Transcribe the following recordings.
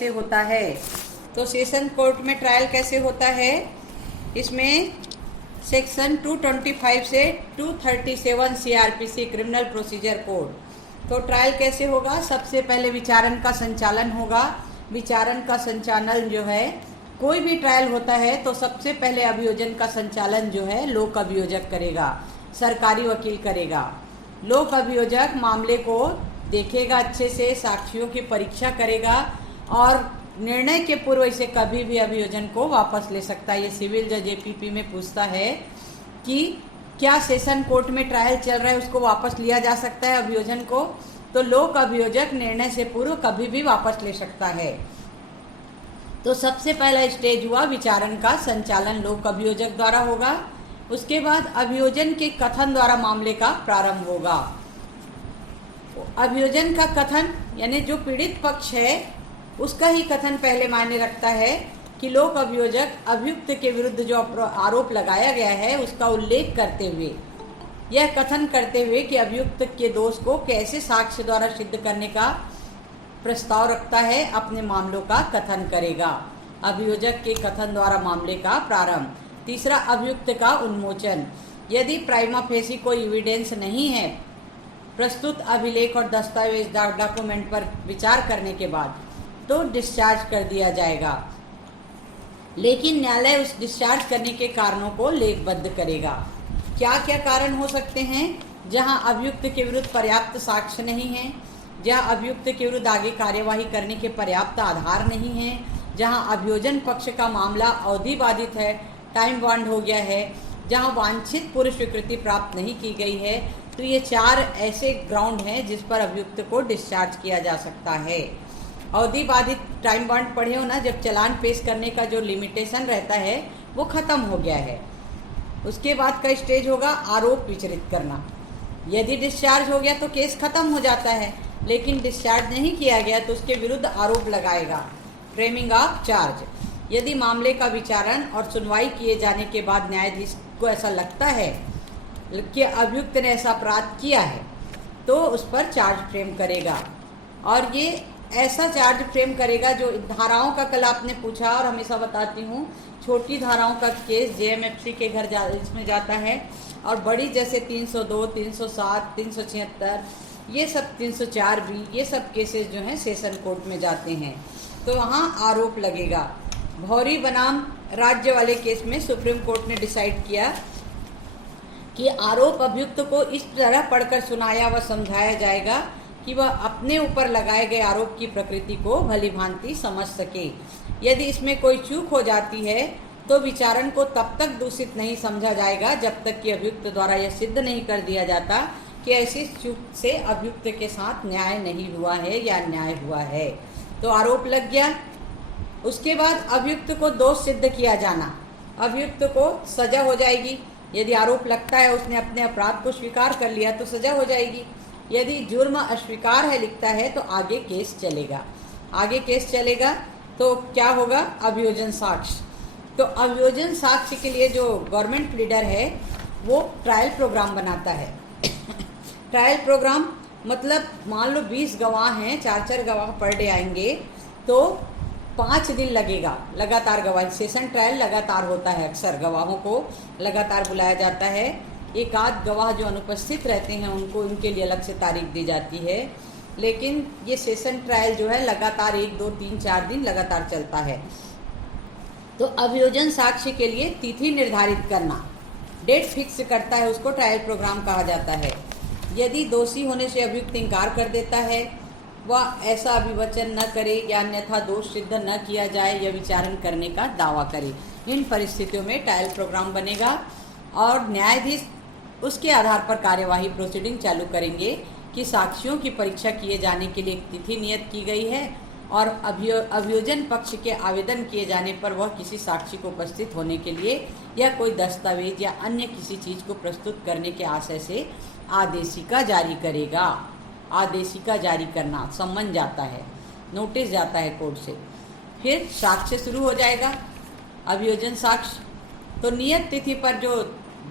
कैसे होता है? तो सेशन कोर्ट में ट्रायल कैसे होता है? इसमें सेक्शन 225 से 237 सीआरपीसी क्रिमिनल प्रोसीजर कोड। तो ट्रायल कैसे होगा? सबसे पहले विचारण का संचालन होगा। विचारण का संचालन जो है, कोई भी ट्रायल होता है तो सबसे पहले अभियोजन का संचालन जो है लोक अभियोजक करेगा, सरकारी वकील करेगा। लोक अभियोजक मामले को देखेगा अच्छे से, साक्षियों की परीक्षा करेगा और निर्णय के पूर्व इसे कभी भी अभियोजन को वापस ले सकता है। ये सिविल जज एपीपी में पूछता है कि क्या सेशन कोर्ट में ट्रायल चल रहा है उसको वापस लिया जा सकता है अभियोजन को? तो लोक अभियोजक निर्णय से पूर्व कभी भी वापस ले सकता है। तो सबसे पहला स्टेज हुआ विचारण का संचालन लोक अभियोजक द्वारा होगा। उसके बाद अभियोजन के कथन द्वारा मामले का प्रारंभ होगा। अभियोजन का कथन यानी जो पीड़ित पक्ष है उसका ही कथन पहले मायने रखता है कि लोक अभियोजक अभियुक्त के विरुद्ध जो आरोप लगाया गया है उसका उल्लेख करते हुए, यह कथन करते हुए कि अभियुक्त के दोष को कैसे साक्ष्य द्वारा सिद्ध करने का प्रस्ताव रखता है, अपने मामलों का कथन करेगा। अभियोजक के कथन द्वारा मामले का प्रारंभ। तीसरा, अभियुक्त का उन्मोचन। यदि प्राइमा फेसी कोई एविडेंस नहीं है, प्रस्तुत अभिलेख और दस्तावेज डॉक्यूमेंट पर विचार करने के बाद तो डिस्चार्ज कर दिया जाएगा, लेकिन न्यायालय उस डिस्चार्ज करने के कारणों को लेखबद्ध करेगा। क्या क्या कारण हो सकते हैं? जहां अभियुक्त के विरुद्ध पर्याप्त साक्ष्य नहीं है, जहां अभियुक्त के विरुद्ध आगे कार्यवाही करने के पर्याप्त आधार नहीं है, जहां अभियोजन पक्ष का मामला अवधि बाधित है, टाइम बाउंड हो गया है, जहां वांछित पूर्व स्वीकृति प्राप्त नहीं की गई है। तो ये 4 ऐसे ग्राउंड हैं जिस पर अभियुक्त को डिस्चार्ज किया जा सकता है। अवधि बाधित, टाइम बाउंड पढ़े हो ना, जब चालान पेश करने का जो लिमिटेशन रहता है वो खत्म हो गया है। उसके बाद का स्टेज होगा आरोप विचरित करना। यदि डिस्चार्ज हो गया तो केस खत्म हो जाता है, लेकिन डिस्चार्ज नहीं किया गया तो उसके विरुद्ध आरोप लगाएगा, फ्रेमिंग ऑफ चार्ज। यदि मामले का विचारण और सुनवाई किए जाने के बाद न्यायाधीश को ऐसा लगता है कि अभियुक्त ने ऐसा अपराध किया है तो उस पर चार्ज फ्रेम करेगा। और ये ऐसा चार्ज फ्रेम करेगा जो धाराओं का, कल आपने पूछा और हमेशा बताती हूँ, छोटी धाराओं का केस जेएमएफसी के घर इसमें जाता है, और बड़ी जैसे 302, 307, 376, ये सब 304 भी, ये सब केसेस जो हैं सेशन कोर्ट में जाते हैं। तो वहाँ आरोप लगेगा। भौरी बनाम राज्य वाले केस में सुप्रीम कोर्ट ने डिसाइड किया कि आरोप अभियुक्त को इस तरह पढ़कर सुनाया व समझाया जाएगा कि वह अपने ऊपर लगाए गए आरोप की प्रकृति को भली भांति समझ सके। यदि इसमें कोई चूक हो जाती है तो विचारण को तब तक दूषित नहीं समझा जाएगा जब तक कि अभियुक्त द्वारा यह सिद्ध नहीं कर दिया जाता कि ऐसी चूक से अभियुक्त के साथ न्याय नहीं हुआ है या अन्याय हुआ है। तो आरोप लग गया। उसके बाद अभियुक्त को दोष सिद्ध किया जाना। अभियुक्त को सजा हो जाएगी। यदि आरोप लगता है उसने अपने अपराध को स्वीकार कर लिया तो सजा हो जाएगी। यदि जुर्म अस्वीकार है लिखता है तो आगे केस चलेगा। आगे केस चलेगा तो क्या होगा? अभियोजन साक्ष्य। तो अभियोजन साक्ष्य के लिए जो गवर्नमेंट प्लीडर है वो ट्रायल प्रोग्राम बनाता है। ट्रायल प्रोग्राम मतलब मान लो 20 गवाह हैं, 4-4 गवाह पर डे आएंगे तो 5 दिन लगेगा लगातार गवाह। सेशन ट्रायल लगातार होता है, अक्सर गवाहों को लगातार बुलाया जाता है। एक आध गवाह जो अनुपस्थित रहते हैं उनको इनके लिए अलग से तारीख दी जाती है, लेकिन ये सेशन ट्रायल जो है लगातार 1, 2, 3, 4 दिन लगातार चलता है। तो अभियोजन साक्ष्य के लिए तिथि निर्धारित करना, डेट फिक्स करता है, उसको ट्रायल प्रोग्राम कहा जाता है। यदि दोषी होने से अभियुक्त इनकार कर देता है, वह ऐसा अभिवचन न करे या अन्यथा दोष सिद्ध न किया जाए या विचारण करने का दावा करे, इन परिस्थितियों में ट्रायल प्रोग्राम बनेगा और न्यायाधीश उसके आधार पर कार्यवाही प्रोसीडिंग चालू करेंगे कि साक्ष्यों की परीक्षा किए जाने के लिए एक तिथि नियत की गई है और अभियोजन पक्ष के आवेदन किए जाने पर वह किसी साक्षी को उपस्थित होने के लिए या कोई दस्तावेज या अन्य किसी चीज़ को प्रस्तुत करने के आशय से आदेशिका जारी करेगा। आदेशिका जारी करना, सम्मन जाता है, नोटिस जाता है कोर्ट से। फिर साक्ष्य शुरू हो जाएगा, अभियोजन साक्ष्य। तो नियत तिथि पर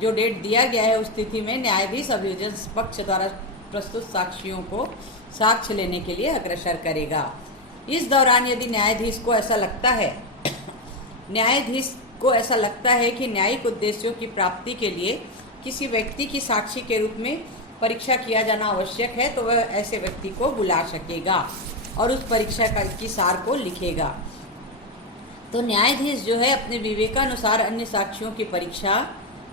जो डेट दिया गया है उस तिथि में न्यायाधीश अभियोजन पक्ष द्वारा प्रस्तुत साक्षियों को साक्ष्य लेने के लिए अग्रसर करेगा। इस दौरान यदि न्यायाधीश को ऐसा लगता है कि न्यायिक उद्देश्यों की प्राप्ति के लिए किसी व्यक्ति की साक्षी के रूप में परीक्षा किया जाना आवश्यक है, तो वह ऐसे व्यक्ति को बुला सकेगा और उस परीक्षा की सार को लिखेगा। तो न्यायाधीश जो है अपने विवेकानुसार अन्य साक्षियों की परीक्षा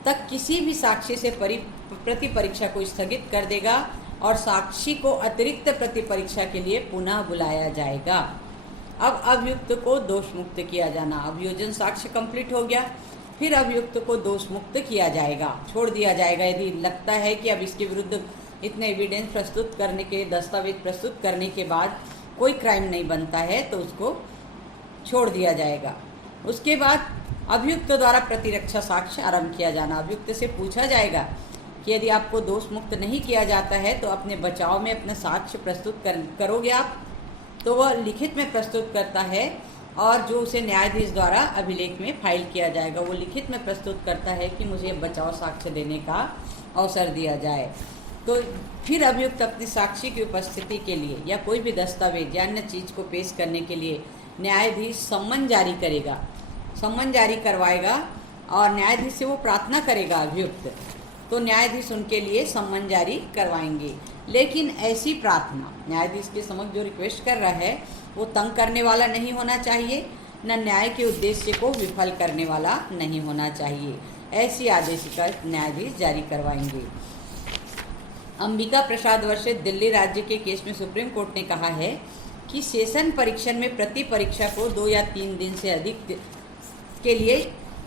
तक किसी भी साक्षी से प्रति परीक्षा को स्थगित कर देगा और साक्षी को अतिरिक्त प्रति परीक्षा के लिए पुनः बुलाया जाएगा। अब अभियुक्त को दोष मुक्त किया जाना। अभियोजन साक्ष्य कंप्लीट हो गया, फिर अभियुक्त को दोष मुक्त किया जाएगा, छोड़ दिया जाएगा। यदि लगता है कि अब इसके विरुद्ध इतने एविडेंस प्रस्तुत करने के, दस्तावेज प्रस्तुत करने के बाद कोई क्राइम नहीं बनता है, तो उसको छोड़ दिया जाएगा। उसके बाद अभियुक्त द्वारा प्रतिरक्षा साक्ष्य आरंभ किया जाना। अभियुक्त से पूछा जाएगा कि यदि आपको दोष मुक्त नहीं किया जाता है तो अपने बचाव में अपना साक्ष्य प्रस्तुत करोगे आप? तो वह लिखित में प्रस्तुत करता है और जो उसे न्यायाधीश द्वारा अभिलेख में फाइल किया जाएगा। वो लिखित में प्रस्तुत करता है कि मुझे बचाव साक्ष्य देने का अवसर दिया जाए। तो फिर अभियुक्त अपनी साक्षी की उपस्थिति के लिए या कोई भी दस्तावेज या अन्य चीज़ को पेश करने के लिए न्यायाधीश सम्मन जारी करेगा, सम्मन जारी करवाएगा और न्यायाधीश से वो प्रार्थना करेगा अभियुक्त, तो न्यायाधीश उनके लिए सम्मन जारी करवाएंगे। लेकिन ऐसी प्रार्थना न्यायाधीश के समक्ष जो रिक्वेस्ट कर रहा है वो तंग करने वाला नहीं होना चाहिए, न न्याय के उद्देश्य को विफल करने वाला नहीं होना चाहिए। ऐसी आदेशिका न्यायाधीश जारी करवाएंगे। अंबिका प्रसाद वर्षित दिल्ली राज्य के केस में सुप्रीम कोर्ट ने कहा है कि सेशन परीक्षण में प्रति परीक्षा को 2 या 3 दिन से अधिक के लिए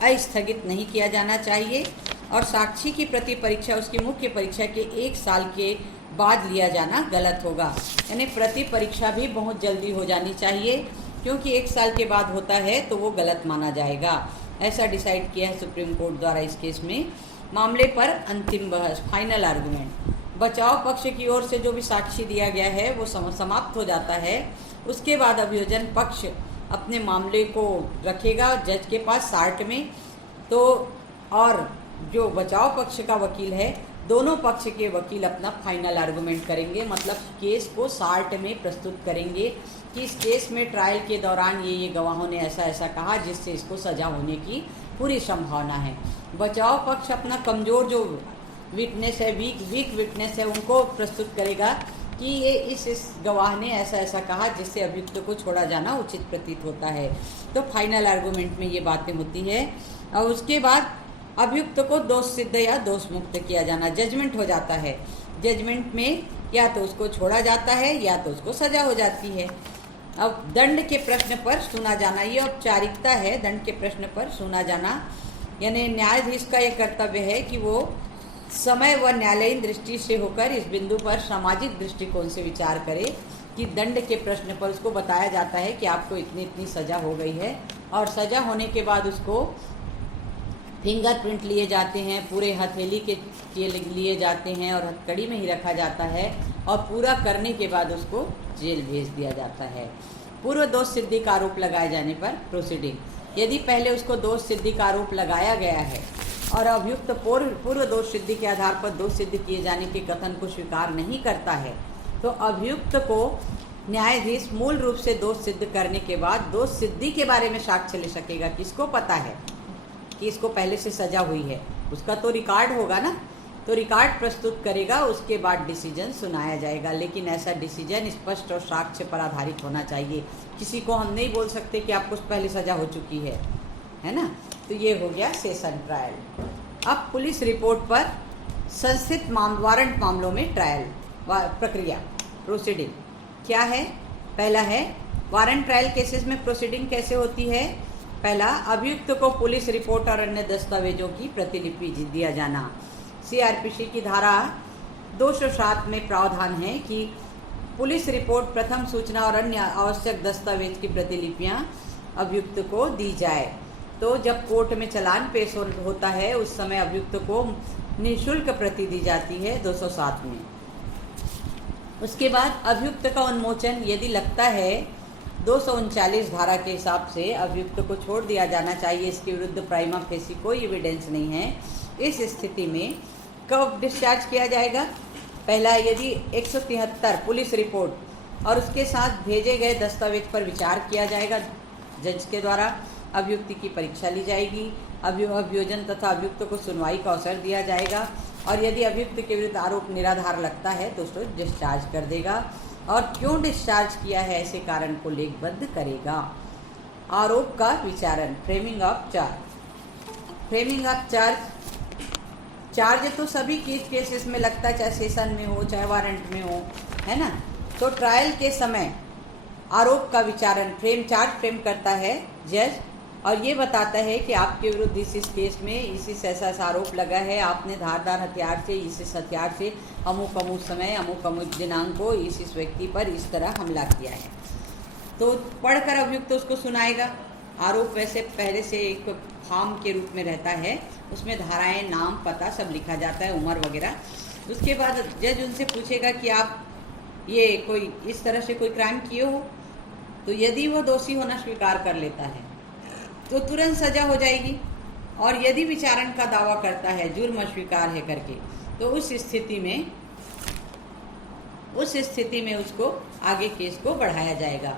अस्थगित नहीं किया जाना चाहिए और साक्षी की प्रति परीक्षा उसकी मुख्य परीक्षा के 1 साल के बाद लिया जाना गलत होगा। यानी प्रति परीक्षा भी बहुत जल्दी हो जानी चाहिए, क्योंकि 1 साल के बाद होता है तो वो गलत माना जाएगा। ऐसा डिसाइड किया है सुप्रीम कोर्ट द्वारा इस केस में। मामले पर अंतिम बहस, फाइनल आर्गुमेंट। बचाव पक्ष की ओर से जो भी साक्षी दिया गया है वो समाप्त हो जाता है। उसके बाद अभियोजन पक्ष अपने मामले को रखेगा जज के पास सार्ट में, तो और जो बचाव पक्ष का वकील है, दोनों पक्ष के वकील अपना फाइनल आर्गुमेंट करेंगे, मतलब केस को सार्ट में प्रस्तुत करेंगे कि इस केस में ट्रायल के दौरान ये गवाहों ने ऐसा ऐसा कहा जिससे इसको सज़ा होने की पूरी संभावना है। बचाव पक्ष अपना कमज़ोर जो विटनेस है, वीक विटनेस है, उनको प्रस्तुत करेगा कि ये इस गवाह ने ऐसा ऐसा कहा जिससे अभियुक्त को छोड़ा जाना उचित प्रतीत होता है। तो फाइनल आर्गुमेंट में ये बातें होती है और उसके बाद अभियुक्त को दोष सिद्ध या दोष मुक्त किया जाना, जजमेंट हो जाता है। जजमेंट में या तो उसको छोड़ा जाता है या तो उसको सज़ा हो जाती है। अब दंड के प्रश्न पर सुना जाना, ये औपचारिकता है। दंड के प्रश्न पर सुना जाना यानी न्यायाधीश का ये कर्तव्य है कि वो समय व न्यायालयीन दृष्टि से होकर इस बिंदु पर सामाजिक दृष्टिकोण से विचार करे कि दंड के प्रश्न पर उसको बताया जाता है कि आपको इतनी इतनी सज़ा हो गई है और सज़ा होने के बाद उसको फिंगरप्रिंट लिए जाते हैं, पूरे हथेली के लिए जाते हैं और हथकड़ी में ही रखा जाता है और पूरा करने के बाद उसको जेल भेज दिया जाता है। पूर्व दोष सिद्धि का आरोप लगाए जाने पर प्रोसीडिंग, यदि पहले उसको दोष सिद्धि का आरोप लगाया गया है और अभियुक्त पूर्व दोष सिद्धि के आधार पर दोष सिद्ध किए जाने के कथन को स्वीकार नहीं करता है, तो अभियुक्त को न्यायाधीश मूल रूप से दोष सिद्ध करने के बाद दोष सिद्धि के बारे में साक्ष्य ले सकेगा। किसको पता है कि इसको पहले से सजा हुई है, उसका तो रिकॉर्ड होगा ना, तो रिकॉर्ड प्रस्तुत करेगा, उसके बाद डिसीजन सुनाया जाएगा। लेकिन ऐसा डिसीजन स्पष्ट और साक्ष्य पर आधारित होना चाहिए। किसी को हम नहीं बोल सकते कि आपको पहले सजा हो चुकी है ना। तो ये हो गया सेशन ट्रायल। अब पुलिस रिपोर्ट पर संस्थित वारंट मामलों में ट्रायल प्रक्रिया, प्रोसीडिंग क्या है। पहला है वारंट ट्रायल केसेस में प्रोसीडिंग कैसे होती है। पहला, अभियुक्त को पुलिस रिपोर्ट और अन्य दस्तावेजों की प्रतिलिपि दिया जाना। सीआरपीसी की धारा 207 में प्रावधान है कि पुलिस रिपोर्ट, प्रथम सूचना और अन्य आवश्यक दस्तावेज की प्रतिलिपियां अभियुक्त को दी जाए। तो जब कोर्ट में चालान पेश होता है उस समय अभियुक्त को निःशुल्क प्रति दी जाती है 207 में। उसके बाद अभियुक्त का उन्मोचन, यदि लगता है 239 धारा के हिसाब से अभियुक्त को छोड़ दिया जाना चाहिए, इसके विरुद्ध प्राइमा फेसी कोई एविडेंस नहीं है, इस स्थिति में कब डिस्चार्ज किया जाएगा। पहला, यदि 173 पुलिस रिपोर्ट और उसके साथ भेजे गए दस्तावेज पर विचार किया जाएगा। जज के द्वारा अभियुक्ति की परीक्षा ली जाएगी। अभियोजन तथा अभियुक्त को सुनवाई का अवसर दिया जाएगा और यदि अभियुक्त के विरुद्ध आरोप निराधार लगता है तो उसको डिस्चार्ज कर देगा और क्यों डिस्चार्ज किया है ऐसे कारण को लेखबद्ध करेगा। आरोप का विचारण, framing of charge. Framing of charge तो सभी केसेस में लगता है, चाहे सेशन में हो चाहे वारंट में हो, है ना। तो ट्रायल के समय आरोप का विचारण चार्ज फ्रेम करता है जज और ये बताता है कि आपके विरुद्ध इस केस में इस ऐसा आरोप लगा है, आपने धारदार हथियार से इस हथियार से अमुक अमुक समय अमुक अमुक दिनांक को इस व्यक्ति पर इस तरह हमला किया है। तो पढ़कर अभियुक्त उसको सुनाएगा। आरोप वैसे पहले से एक फॉर्म के रूप में रहता है, उसमें धाराएं, नाम, पता सब लिखा जाता है, उम्र वगैरह। उसके बाद जज उनसे पूछेगा कि आप ये कोई इस तरह से कोई क्राइम किए हो, तो यदि वो दोषी होना स्वीकार कर लेता है तो तुरंत सजा हो जाएगी और यदि विचारण का दावा करता है जुर्म अस्वीकार है करके तो उस स्थिति में उसको आगे केस को बढ़ाया जाएगा।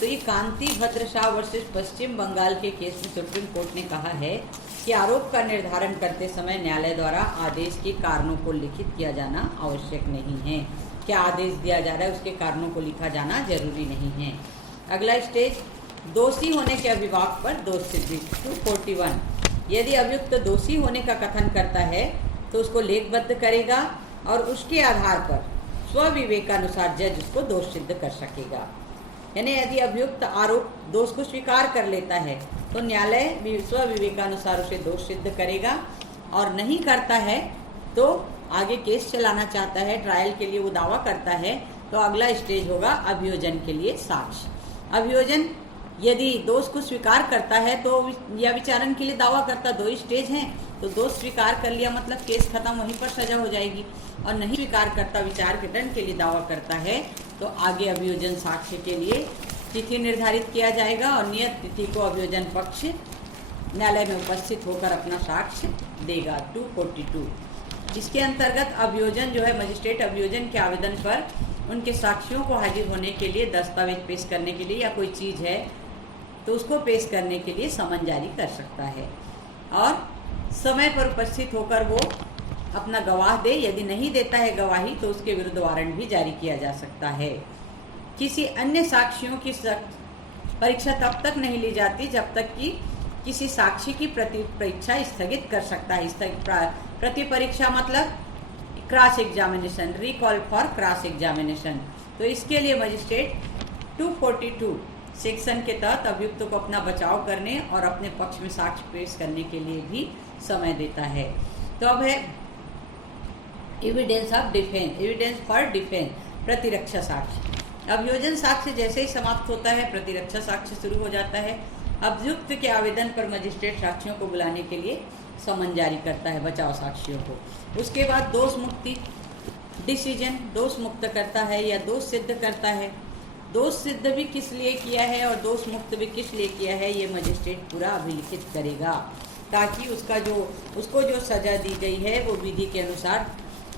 तो ये कांति भद्र शाह वर्सेस पश्चिम बंगाल के केस में सुप्रीम कोर्ट ने कहा है कि आरोप का निर्धारण करते समय न्यायालय द्वारा आदेश के कारणों को लिखित किया जाना आवश्यक नहीं है। क्या आदेश दिया जा रहा है उसके कारणों को लिखा जाना जरूरी नहीं है। अगला स्टेज, दोषी होने के अभिभावक पर दोष सिद्धि। 241, यदि अभियुक्त दोषी होने का कथन करता है तो उसको लेखबद्ध करेगा और उसके आधार पर स्वविवेकानुसार जज उसको दोष सिद्ध कर सकेगा। यानी यदि अभियुक्त आरोप दोष को स्वीकार कर लेता है तो न्यायालय स्वविवेकानुसार उसे दोष सिद्ध करेगा और नहीं करता है तो आगे केस चलाना चाहता है, ट्रायल के लिए वो दावा करता है, तो अगला स्टेज होगा अभियोजन के लिए साक्ष्य। अभियोजन यदि दोष को स्वीकार करता है तो या विचारण के लिए दावा करता, दो स्टेज हैं, तो दोष स्वीकार कर लिया मतलब केस खत्म, वहीं पर सजा हो जाएगी। और नहीं स्वीकार करता, विचार के दंड के लिए दावा करता है, तो आगे अभियोजन साक्ष्य के लिए तिथि निर्धारित किया जाएगा और नियत तिथि को अभियोजन पक्ष न्यायालय में उपस्थित होकर अपना साक्ष्य देगा। 242, इसके अंतर्गत अभियोजन जो है मजिस्ट्रेट अभियोजन के आवेदन पर उनके साक्षियों को हाजिर होने के लिए, दस्तावेज पेश करने के लिए या कोई चीज़ है तो उसको पेश करने के लिए समन जारी कर सकता है और समय पर उपस्थित होकर वो अपना गवाह दे। यदि नहीं देता है गवाही तो उसके विरुद्ध वारंट भी जारी किया जा सकता है। किसी अन्य साक्षियों की परीक्षा तब तक नहीं ली जाती जब तक कि किसी साक्षी की परीक्षा स्थगित कर सकता है। प्रति परीक्षा मतलब cross examination, recall for cross examination. तो इसके लिए मजिस्ट्रेट 242 सेक्शन के तहत अभियुक्त को अपना बचाव करने और अपने पक्ष में साक्ष्य पेश करने के लिए भी समय देता है। तो अब है evidence of defence, evidence for defence, प्रतिरक्षा साक्ष्य। अभियोजन साक्ष्य जैसे ही समाप्त होता है प्रतिरक्षा साक्ष्य शुरू हो जाता है। अभियुक्त के आवेदन पर मजिस्ट्रेट साक्षियों को बुलाने के लिए समन जारी करता है बचाव साक्षियों को। उसके बाद दोष मुक्ति डिसीजन, दोष मुक्त करता है या दोष सिद्ध करता है। दोष सिद्ध भी किस लिए किया है और दोष मुक्त भी किस लिए किया है ये मजिस्ट्रेट पूरा अभिलिखित करेगा ताकि उसको जो सजा दी गई है वो विधि के अनुसार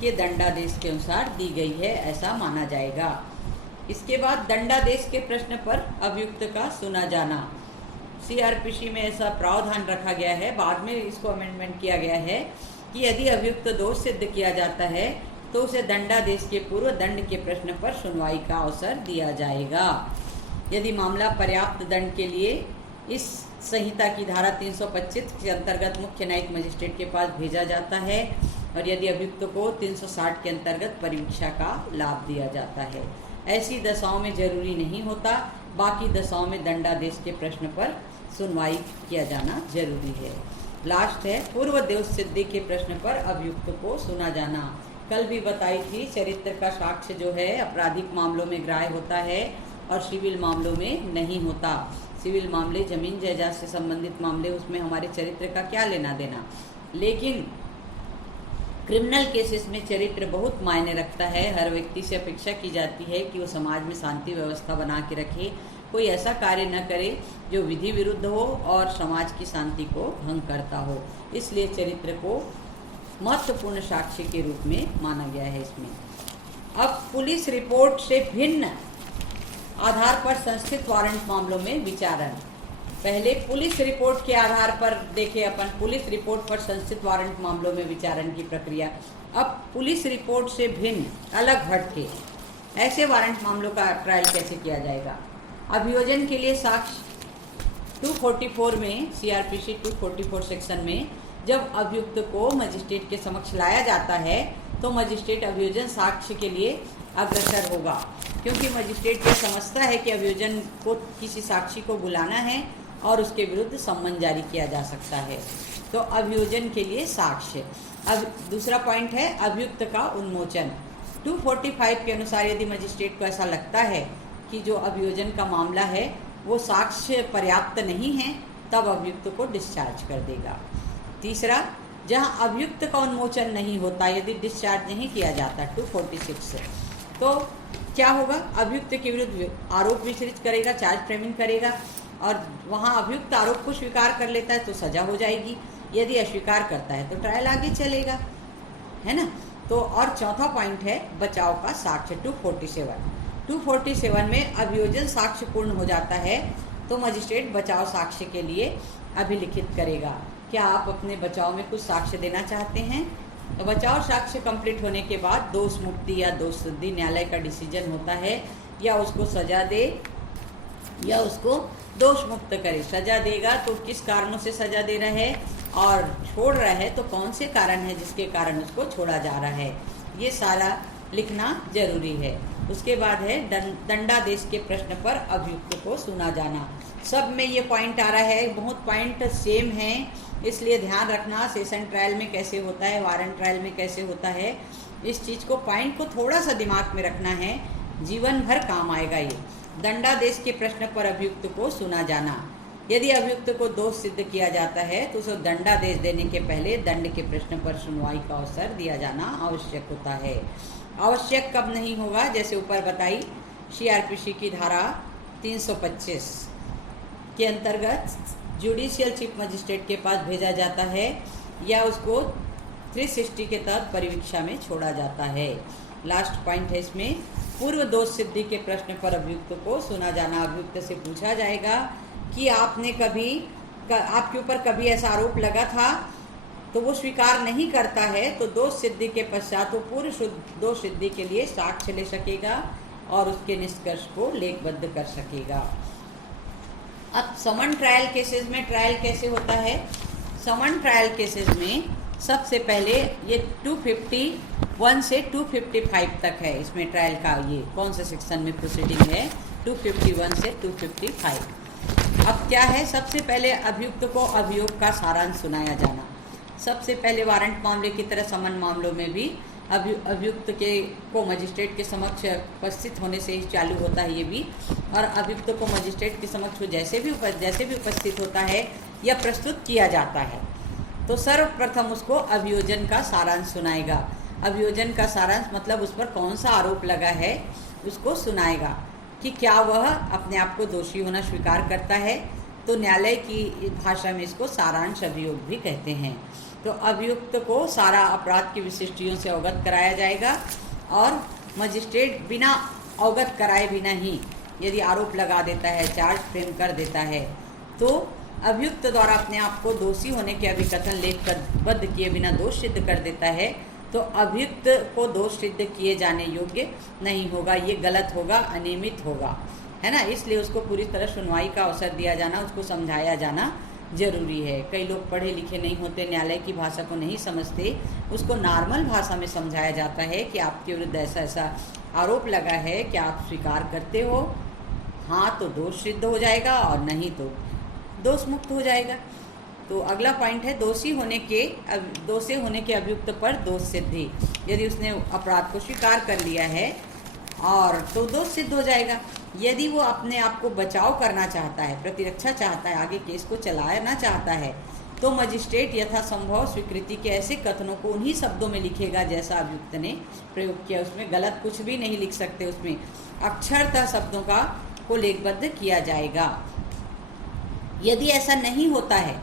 के दंडादेश के अनुसार दी गई है ऐसा माना जाएगा। इसके बाद दंडादेश के प्रश्न पर अभियुक्त का सुना जाना। सीआरपीसी में ऐसा प्रावधान रखा गया है, बाद में इसको अमेंडमेंट किया गया है कि यदि अभियुक्त दोष सिद्ध किया जाता है तो उसे दंडादेश के पूर्व दंड के प्रश्न पर सुनवाई का अवसर दिया जाएगा। यदि मामला पर्याप्त दंड के लिए इस संहिता की धारा 325 के अंतर्गत मुख्य न्यायिक मजिस्ट्रेट के पास भेजा जाता है और यदि अभियुक्त को 360 के अंतर्गत परिवीक्षा का लाभ दिया जाता है। ऐसी दशाओं में जरूरी नहीं होता, बाकी दशाओं में दंडादेश के प्रश्न पर सुनवाई किया जाना जरूरी है। लास्ट है पूर्व दोष सिद्धि के प्रश्न पर अभियुक्त को सुना जाना। कल भी बताई थी चरित्र का साक्ष्य जो है आपराधिक मामलों में ग्राह्य होता है और सिविल मामलों में नहीं होता। सिविल मामले जमीन जायदाद से संबंधित मामले, उसमें हमारे चरित्र का क्या लेना देना, लेकिन क्रिमिनल केसेस में चरित्र बहुत मायने रखता है। हर व्यक्ति से अपेक्षा की जाती है कि वो समाज में शांति व्यवस्था बना के रखे, कोई ऐसा कार्य न करे जो विधि विरुद्ध हो और समाज की शांति को भंग करता हो। इसलिए चरित्र को महत्वपूर्ण साक्ष्य के रूप में माना गया है इसमें। अब पुलिस रिपोर्ट से भिन्न आधार पर संस्थित वारंट मामलों में विचारण। पहले पुलिस रिपोर्ट के आधार पर देखे अपन, पुलिस रिपोर्ट पर संस्थित वारंट मामलों में विचारण की प्रक्रिया। अब पुलिस रिपोर्ट से भिन्न अलग हटके ऐसे वारंट मामलों का ट्रायल कैसे किया जाएगा। अभियोजन के लिए साक्ष्य 244 में, CRPC 244 सेक्शन में जब अभियुक्त को मजिस्ट्रेट के समक्ष लाया जाता है तो मजिस्ट्रेट अभियोजन साक्ष्य के लिए अग्रसर होगा, क्योंकि मजिस्ट्रेट यह समझता है कि अभियोजन को किसी साक्षी को बुलाना है और उसके विरुद्ध सम्मन जारी किया जा सकता है। तो अभियोजन के लिए साक्ष्य। अब दूसरा पॉइंट है अभियुक्त का उन्मोचन। 245 के अनुसार यदि मजिस्ट्रेट को ऐसा लगता है कि जो अभियोजन का मामला है वो साक्ष्य पर्याप्त नहीं है, तब अभियुक्त को डिस्चार्ज कर देगा। तीसरा, जहां अभियुक्त का उन्मोचन नहीं होता, यदि डिस्चार्ज नहीं किया जाता 246, तो क्या होगा, अभियुक्त के विरुद्ध आरोप विचरित करेगा, चार्ज फ्रेमिंग करेगा, और वहां अभियुक्त आरोप को स्वीकार कर लेता है तो सजा हो जाएगी, यदि अस्वीकार करता है तो ट्रायल आगे चलेगा, है ना। तो और चौथा पॉइंट है बचाव का साक्ष्य 247 में अभियोजन साक्ष्य पूर्ण हो जाता है तो मजिस्ट्रेट बचाव साक्ष्य के लिए अभिलिखित करेगा। क्या आप अपने बचाव में कुछ साक्ष्य देना चाहते हैं? तो बचाव साक्ष्य कंप्लीट होने के बाद दोष मुक्ति या दोष सिद्धि न्यायालय का डिसीजन होता है, या उसको सजा दे या उसको दोष मुक्त करे। सजा देगा तो किस कारणों से सजा दे रहा है, और छोड़ रहा है तो कौन से कारण है जिसके कारण उसको छोड़ा जा रहा है, ये सारा लिखना जरूरी है। उसके बाद है दंडादेश के प्रश्न पर अभियुक्त को सुना जाना। सब में ये पॉइंट आ रहा है, बहुत पॉइंट सेम हैं, इसलिए ध्यान रखना सेशन ट्रायल में कैसे होता है, वारंट ट्रायल में कैसे होता है, इस चीज़ को, पॉइंट को थोड़ा सा दिमाग में रखना है, जीवन भर काम आएगा ये। दंडादेश के प्रश्न पर अभियुक्त को सुना जाना। यदि अभियुक्त को दोष सिद्ध किया जाता है तो उसे दंडादेश देने के पहले दंड के प्रश्न पर सुनवाई का अवसर दिया जाना आवश्यक होता है। आवश्यक कब नहीं होगा, जैसे ऊपर बताई CRPC की धारा 325 के अंतर्गत जुडिशियल चीफ मजिस्ट्रेट के पास भेजा जाता है या उसको 360 के तहत परिवीक्षा में छोड़ा जाता है। लास्ट पॉइंट है इसमें, पूर्व दोष सिद्धि के प्रश्न पर अभियुक्त को सुना जाना। अभियुक्त से पूछा जाएगा कि आपने कभी आपके ऊपर कभी ऐसा आरोप लगा था, तो वो स्वीकार नहीं करता है तो दोष सिद्धि के पश्चात वो पूर्व दोष सिद्धि के लिए साक्ष्य ले सकेगा और उसके निष्कर्ष को लेखबद्ध कर सकेगा। अब समन ट्रायल केसेस में ट्रायल कैसे होता है? समन ट्रायल केसेस में सबसे पहले ये 251 से 255 तक है, इसमें ट्रायल का ये कौन से सेक्शन में प्रोसीडिंग है, 251 से 255। अब क्या है, सबसे पहले अभियुक्त को अभियोग का सारांश सुनाया जाना। सबसे पहले वारंट मामले की तरह समन मामलों में भी अभियुक्त को मजिस्ट्रेट के समक्ष उपस्थित होने से ही चालू होता है ये भी, और अभियुक्त को मजिस्ट्रेट के समक्ष जैसे भी उपस्थित होता है या प्रस्तुत किया जाता है तो सर्वप्रथम उसको अभियोजन का सारांश सुनाएगा। अभियोजन का सारांश मतलब उस पर कौन सा आरोप लगा है उसको सुनाएगा कि क्या वह अपने आप को दोषी होना स्वीकार करता है, तो न्यायालय की भाषा में इसको सारांश अभियोग भी कहते हैं। तो अभियुक्त को सारा अपराध की विशिष्टियों से अवगत कराया जाएगा और मजिस्ट्रेट बिना अवगत कराए बिना ही यदि आरोप लगा देता है, चार्ज फ्रेम कर देता है, तो अभियुक्त द्वारा अपने आप को दोषी होने के अभिकथन लेखबद्ध किए बिना दोष सिद्ध कर देता है तो अभियुक्त को दोष सिद्ध किए जाने योग्य नहीं होगा, ये गलत होगा, अनियमित होगा, है ना। इसलिए उसको पूरी तरह सुनवाई का अवसर दिया जाना, उसको समझाया जाना जरूरी है। कई लोग पढ़े लिखे नहीं होते, न्यायालय की भाषा को नहीं समझते, उसको नॉर्मल भाषा में समझाया जाता है कि आपके विरुद्ध ऐसा ऐसा आरोप लगा है, क्या आप स्वीकार करते हो? हाँ तो दोष सिद्ध हो जाएगा और नहीं तो दोष मुक्त हो जाएगा। तो अगला पॉइंट है दोषी होने के अभियुक्त पर दोष सिद्धि। यदि उसने अपराध को स्वीकार कर लिया है और तो दोष सिद्ध हो जाएगा। यदि वो अपने आप को बचाव करना चाहता है, प्रतिरक्षा चाहता है, आगे केस को चलाना चाहता है, तो मजिस्ट्रेट यथासंभव स्वीकृति के ऐसे कथनों को उन्हीं शब्दों में लिखेगा जैसा अभियुक्त ने प्रयोग किया। उसमें गलत कुछ भी नहीं लिख सकते, उसमें अक्षरतः शब्दों को लेखबद्ध किया जाएगा। यदि ऐसा नहीं होता है,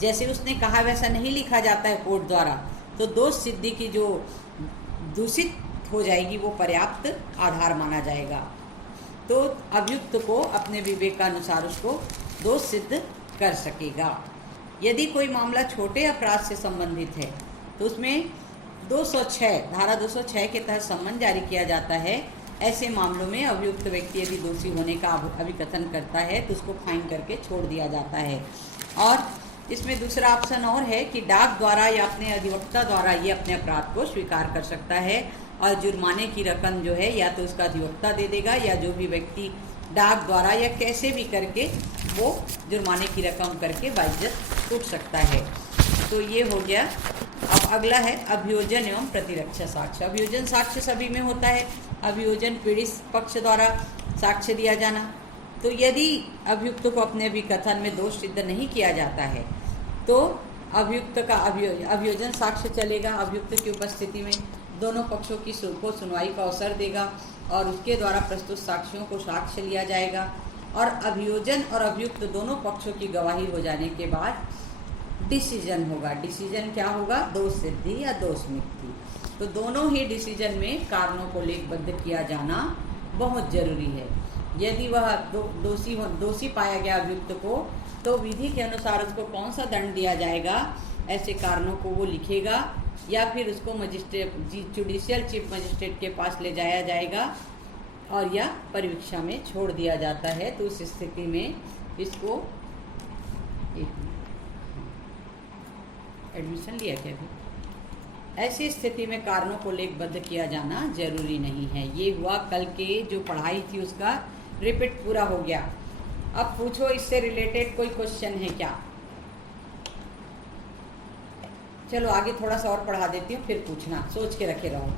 जैसे उसने कहा वैसा नहीं लिखा जाता है कोर्ट द्वारा, तो दोष सिद्धि की जो दूषित हो जाएगी वो पर्याप्त आधार माना जाएगा। तो अभियुक्त को अपने विवेक का अनुसार उसको दोष सिद्ध कर सकेगा। यदि कोई मामला छोटे अपराध से संबंधित है तो उसमें 206 धारा 206 के तहत सम्मन जारी किया जाता है। ऐसे मामलों में अभियुक्त व्यक्ति यदि दोषी होने का अभिकथन करता है तो उसको फाइन करके छोड़ दिया जाता है। और इसमें दूसरा ऑप्शन और है कि डाक द्वारा या अपने अधिवक्ता द्वारा ये अपने अपराध को स्वीकार कर सकता है और जुर्माने की रकम जो है या तो उसका अधिवक्ता दे देगा या जो भी व्यक्ति डाक द्वारा या कैसे भी करके वो जुर्माने की रकम करके बाइज्जत उठ सकता है। तो ये हो गया। अब अगला है अभियोजन एवं प्रतिरक्षा साक्ष्य। अभियोजन साक्ष्य सभी में होता है। अभियोजन पीड़ित पक्ष द्वारा साक्ष्य दिया जाना। तो यदि अभियुक्त को अपने अभिकथन में दोष सिद्ध नहीं किया जाता है तो अभियुक्त का अभियोजन साक्ष्य चलेगा। अभियुक्त की उपस्थिति में दोनों पक्षों की सुनवाई का अवसर देगा और उसके द्वारा प्रस्तुत साक्ष्यों को साक्ष्य लिया जाएगा और अभियोजन और अभियुक्त दोनों पक्षों की गवाही हो जाने के बाद डिसीजन होगा। डिसीजन क्या होगा? दोष सिद्धि या दोष मुक्ति। तो दोनों ही डिसीजन में कारणों को लेखबद्ध किया जाना बहुत जरूरी है। यदि वह दोषी पाया गया अभियुक्त को तो विधि के अनुसार उसको कौन सा दंड दिया जाएगा ऐसे कारणों को वो लिखेगा या फिर उसको जुडिशियल चीफ मजिस्ट्रेट के पास ले जाया जाएगा और या परिवीक्षा में छोड़ दिया जाता है। तो उस स्थिति में इसको एडमिशन लिया क्या अभी? ऐसी स्थिति में कारणों को लेखबद्ध किया जाना जरूरी नहीं है। ये हुआ कल के जो पढ़ाई थी उसका रिपीट पूरा हो गया। अब पूछो इससे रिलेटेड कोई क्वेश्चन है क्या? चलो आगे थोड़ा सा और पढ़ा देती हूँ, फिर पूछना, सोच के रखे रहो।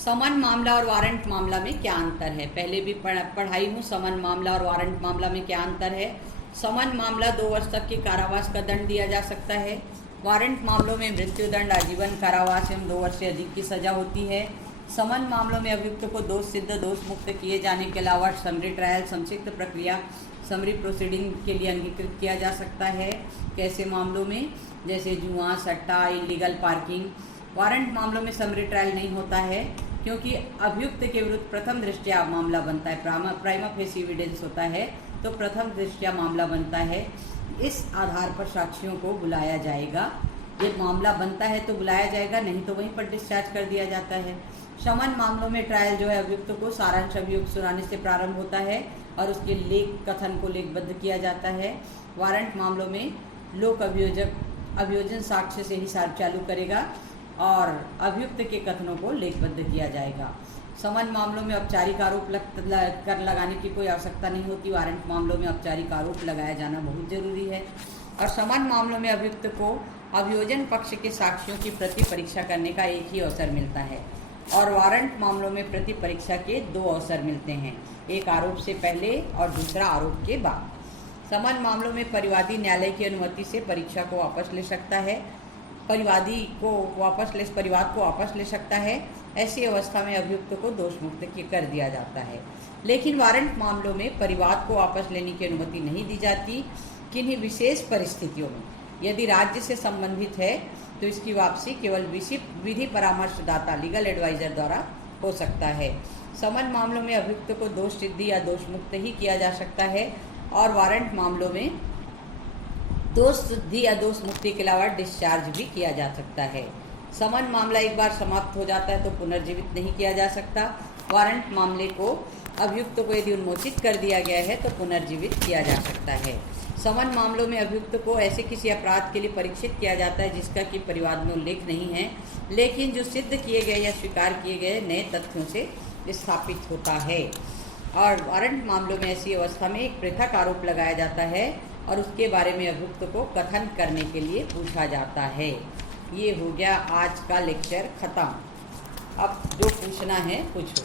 समन मामला और वारंट मामला में क्या अंतर है? पहले भी पढ़ाई हूँ समन मामला और वारंट मामला में क्या अंतर है। समन मामला 2 वर्ष तक के कारावास का दंड दिया जा सकता है। वारंट मामलों में मृत्युदंड, आजीवन कारावास एवं 2 वर्ष से अधिक की सजा होती है। समन मामलों में अभियुक्त को दोष सिद्ध, दोष मुक्त किए जाने के अलावा समरी ट्रायल, संक्षिप्त प्रक्रिया, समरी प्रोसीडिंग के लिए अंगीकृत किया जा सकता है। कैसे मामलों में? जैसे जुआ, सट्टा, इलीगल पार्किंग। वारंट मामलों में समरी ट्रायल नहीं होता है क्योंकि अभियुक्त के विरुद्ध प्रथम दृष्टया मामला बनता है। प्राइमा फेसी एविडेंस होता है तो प्रथम दृष्टया मामला बनता है। इस आधार पर साक्षियों को बुलाया जाएगा। ये मामला बनता है तो बुलाया जाएगा, नहीं तो वहीं पर डिस्चार्ज कर दिया जाता है। समन मामलों में ट्रायल जो है अभियुक्त को सारांश अभियोग सुनाने से प्रारंभ होता है और उसके लेख कथन को लेखबद्ध किया जाता है। वारंट मामलों में लोक अभियोजन साक्ष्य से ही सार चालू करेगा और अभियुक्त के कथनों को लेखबद्ध किया जाएगा। समन मामलों में औपचारिक आरोप कर लगाने की कोई आवश्यकता नहीं होती। वारंट मामलों में औपचारिक आरोप लगाया जाना बहुत जरूरी है। और समन मामलों में अभियुक्त को अभियोजन पक्ष के साक्ष्यों की प्रति परीक्षा करने का एक ही अवसर मिलता है और वारंट मामलों में प्रति परीक्षा के 2 अवसर मिलते हैं, एक आरोप से पहले और दूसरा आरोप के बाद। समन मामलों में परिवादी न्यायालय की अनुमति से परीक्षा को वापस ले सकता है, परिवाद को वापस ले सकता है। ऐसी अवस्था में अभियुक्त को दोष मुक्त कर दिया जाता है। लेकिन वारंट मामलों में परिवाद को वापस लेने की अनुमति नहीं दी जाती। किन्हीं विशेष परिस्थितियों में यदि राज्य से संबंधित है तो इसकी वापसी केवल विधि परामर्शदाता लीगल एडवाइजर द्वारा हो सकता है। समन मामलों में अभियुक्त को दोष सिद्धि या दोष मुक्त ही किया जा सकता है और वारंट मामलों में दोष सिद्धि या दोष मुक्ति के अलावा डिस्चार्ज भी किया जा सकता है। समन मामला एक बार समाप्त हो जाता है तो पुनर्जीवित नहीं किया जा सकता। वारंट मामले को अभियुक्त को यदि उन्मोचित कर दिया गया है तो पुनर्जीवित किया जा सकता है। समन मामलों में अभियुक्त को ऐसे किसी अपराध के लिए परीक्षित किया जाता है जिसका कि परिवाद में उल्लेख नहीं है, लेकिन जो सिद्ध किए गए या स्वीकार किए गए नए तथ्यों से स्थापित होता है। और वारंट मामलों में ऐसी अवस्था में एक पृथक आरोप लगाया जाता है और उसके बारे में अभियुक्त को कथन करने के लिए पूछा जाता है। ये हो गया आज का लेक्चर ख़त्म। अब जो पूछना है पूछो।